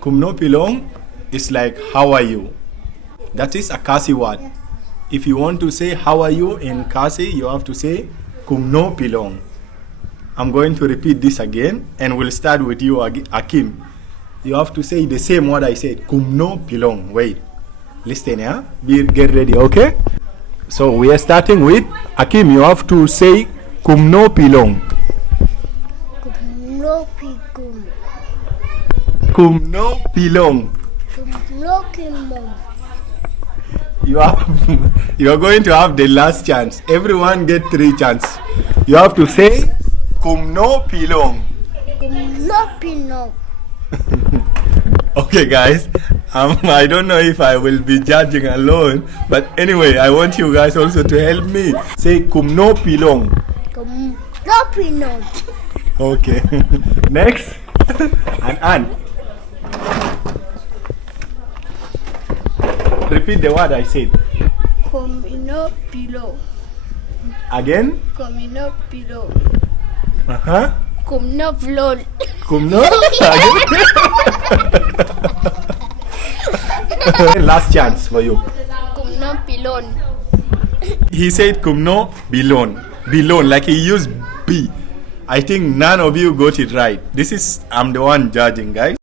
Kumno pilong is like how are you. That is a Khasi word. If you want to say how are you in Khasi, you have to say kumno pilong. I'm going to repeat this again and we'll start with you, Akim. You have to say the same word I said, kumno pilong. Wait, listen, yeah? Get ready, okay? So we are starting with Akim. You have to say kumno pilong. Kumno pilong. Kumno pilong. Kumno pilong. You are going to have the last chance. Everyone get 3 chances. You have to say kumno pilong. Kumno pilong. Okay, guys. I don't know if I will be judging alone, but anyway, I want you guys also to help me. Say kumno pilong. Kumno pilong. Okay. Next. An. Repeat the word I said. Kumno pilong. Again. Kumno pilong. Kumno pilong. Kumno. Last chance for you. Kumno pilong. He said kumno bilon. Bilon, like he used B. I think none of you got it right. I'm the one judging, guys.